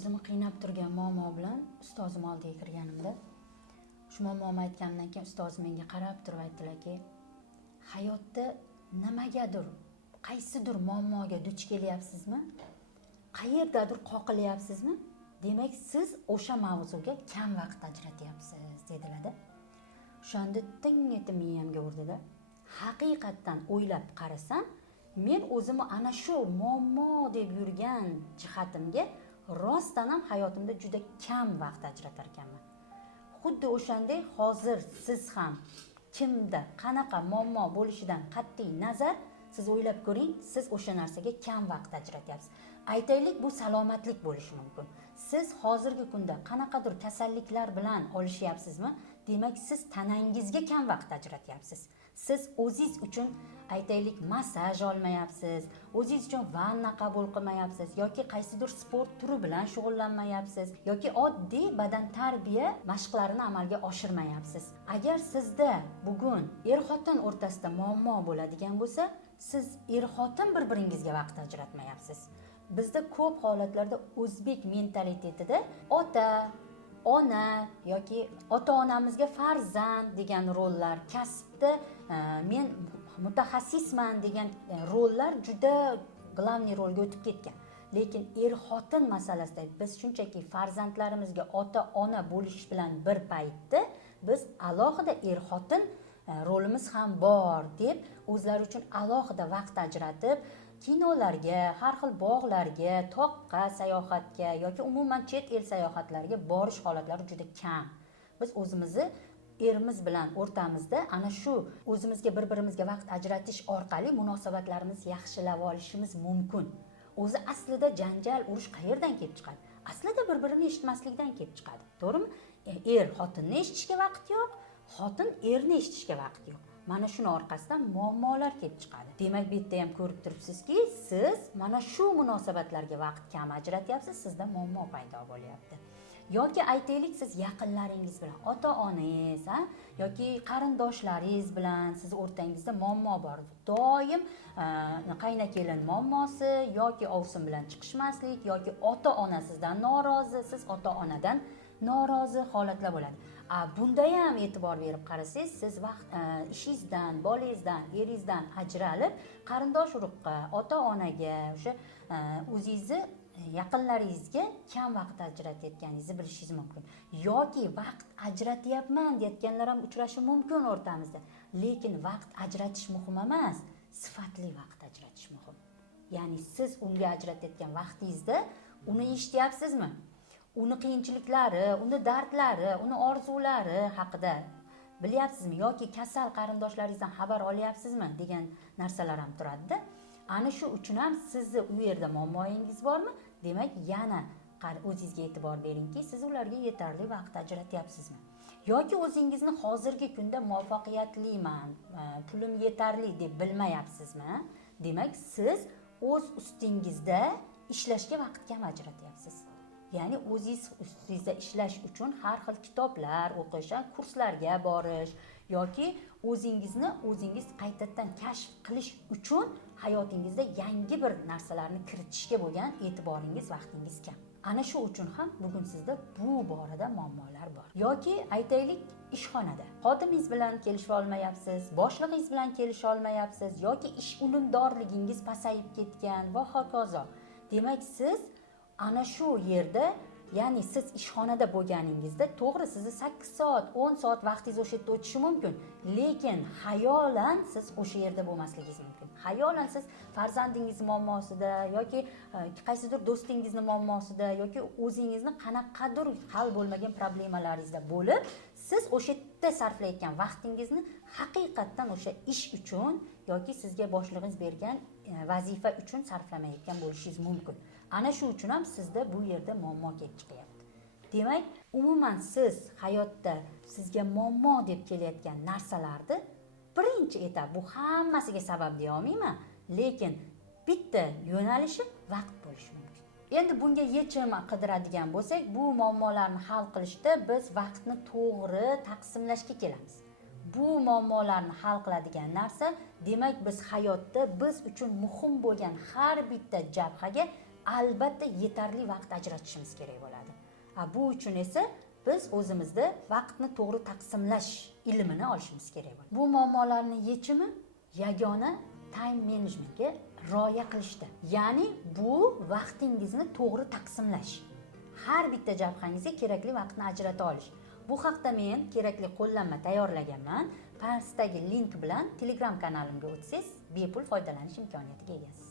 o'zimni qiynab turgan muammo bilan ustozim oldiga kirganimda shu muammomni aytganimdan keyin ustozim menga qarab turib aytdilarki, hayotda nimagadir, qaysidir muammoga duch kelyapsizmi? Qayerdadir qoqilyapsizmi? Demak, siz o'sha mavzuga kam vaqt ajratyapsiz dedilar-da. O'shanda ting etib miyamga urdida. Haqiqatdan o'ylab qarasam, men o'zimni ana shu muammo deb yurgan jihatimga rostdan ham hayotimda juda kam vaqt ajratar ekanman. Xuddi o'shanday hozir siz ham kimda qanaqa muammo bo'lishidan qat'iy nazar siz o'ylab ko'ring, siz o'sha narsaga kam vaqt ajratyapsiz. Aytaylik, bu salomatlik bo'lishi mumkin. Siz hozirgi kunda qanaqadir kasalliklar bilan olishyapsizmi? Demak, siz tanangizga kam vaqt ajratyapsiz. Siz o'zingiz uchun aytaylik massaj olmayapsiz, o'zingiz uchun vanna qabul qilmayapsiz yoki qaysidir sport turi bilan shug'ullanmayapsiz yoki oddiy badan tarbiya mashqlarini amalga oshirmayapsiz. Agar sizda bugun er-xotin o'rtasida muammo bo'ladigan bo'lsa, siz er-xotin bir-biringizga vaqt ajratmayapsiz. Bizda ko'p holatlarda o'zbek mentalitetida ota, ona yoki ota-onamizga farzand degan rollar, kasbda men mutaxassisman degan rollar juda glavniy rolga o'tib ketgan. Lekin er-xotin masalasida biz shunchaki farzandlarimizga ota-ona bo'lish bilan bir paytda biz alohida er-xotin rolimiz ham bor deb o'zlari uchun alohida vaqt ajratib kinolarga, har xil bog'larga, toqqa sayohatga yoki umuman chet el sayohatlariga borish holatlari juda kam. Biz o'zimizni erimiz bilan o'rtamizda ana shu o'zimizga bir-birimizga vaqt ajratish orqali munosabatlarimizni yaxshilab olishimiz mumkin. O'zi aslida janjal, urush qayerdan kelib chiqadi? Aslida bir-birini eshitmaslikdan kelib chiqadi. To'g'rimi? Er xotinni eshitishga vaqt yo'q, xotin erni eshitishga vaqt yo'q. Mana shuni orqasidan muammolar kelib chiqadi. Demak, bu yerda ham ko'rib turibsizki, siz mana shu munosabatlarga vaqt kam ajratyapsiz, sizda muammo paydo bo'lyapti. Yoki aytaylik, siz yaqinlaringiz bilan, ota-onangiz, yoki qarindoshlaringiz bilan siz o'rtangizda muammo bor. Doim qaynakelin muammosi yoki ovsin bilan chiqishmaslik yoki ota-ona sizdan norozi, siz ota-onadan norozi holatlar bo'ladi. Bunda ham e'tibor berib qarasangiz, siz vaqt ishingizdan, bolangizdan, eringizdan ajralib, qarindosh urug'qa, ota-onaga, o'sha o'zingizni yaqinlaringizga kam vaqt ajratayotganingizni bilishingiz mumkin. Yoki vaqt ajratyapman deyotganlar ham uchrashi mumkin o'rtamizda. Lekin vaqt ajratish muhim emas, sifatli vaqt ajratish muhim. Ya'ni siz unga ajratayotgan vaqtingizda uni eshityapsizmi? Uni qiyinchiliklari, uni dardlari, uni orzulari haqida bilyapsizmi yoki kasal qarindoshlaringizdan xabar olyapsizmi degan narsalar ham turadi-da. Ana shu uchun ham sizni u yerda muammoyingiz bormi? Demak, yana o'zingizga e'tibor beringki, siz ularga yetarli vaqt ajratyapsizmi? Yoki o'zingizni hozirgi kunda muvaffaqiyatliman, pulim yetarli deb bilmayapsizmi? Demak, siz o'z ustingizda ishlashga vaqt kam ajratyapsiz. Ya'ni o'zingiz ustingizda ishlash uchun har xil kitoblar o'qish, kurslarga borish yoki o'zingiz qaytadan kashf qilish uchun hayotingizda yangi bir narsalarni kiritishga bo'lgan e'tiboringiz, vaqtingiz kam. Ana shu uchun ham bugun sizda bu borada muammolar bor. Yoki aytaylik, ishxonada xodimingiz bilan kelisha olmayapsiz, boshlig'ingiz bilan kelisha olmayapsiz yoki ish unumdorligingiz pasayib ketgan va hokazo. Demak, siz ana shu yerda, ya'ni siz ishxonada bo'lganingizda to'g'ri sizni 8 soat, 10 soat vaqtingiz o'sha yerda o'tishi mumkin, lekin xayolan siz o'sha yerda bo'lmasligingiz mumkin. Xayolan siz farzandingiz muammosida yoki qaysidir do'stingizni muammosida yoki o'zingizni qanaqadir hal bo'lmagan problemalaringizda bo'lib, siz o'sha yerda sarflayotgan vaqtingizni haqiqatdan o'sha ish uchun yoki sizga boshlig'ingiz bergan vazifa uchun sarflamayotgan bo'lishingiz mumkin. Ana shu uchun ham sizda bu yerda muammo kelib chiqyapti. Demak, umuman siz hayotda sizga muammo deb kelayotgan narsalarni birinchi etap, bu hammasiga sabab deya olmayman, lekin bitta yo'nalishi vaqt bo'lishi mumkin. Endi bunga yechim qidiradigan bo'lsak, bu muammolarni hal qilishda biz vaqtni to'g'ri taqsimlashga kelamiz. Bu muammolarni hal qiladigan narsa, demak biz hayotda biz uchun muhim bo'lgan har bitta jabhaga albatta yetarli vaqt ajratishimiz kerak bo'ladi. Bu uchun esa biz o'zimizda vaqtni to'g'ri taqsimlash ilmini olishimiz kerak bo'ladi. Bu muammolarning yechimi yagona time managementga rioya qilishda. Ya'ni bu vaqtingizni to'g'ri taqsimlash. Har bitta jabhangizga kerakli vaqtni ajrata olish. Bu haqda men kerakli qo'llanma tayyorlaganman. Pastdagi link bilan Telegram kanalimga o'tsangiz, bepul foydalanish imkoniyatiga egasiz.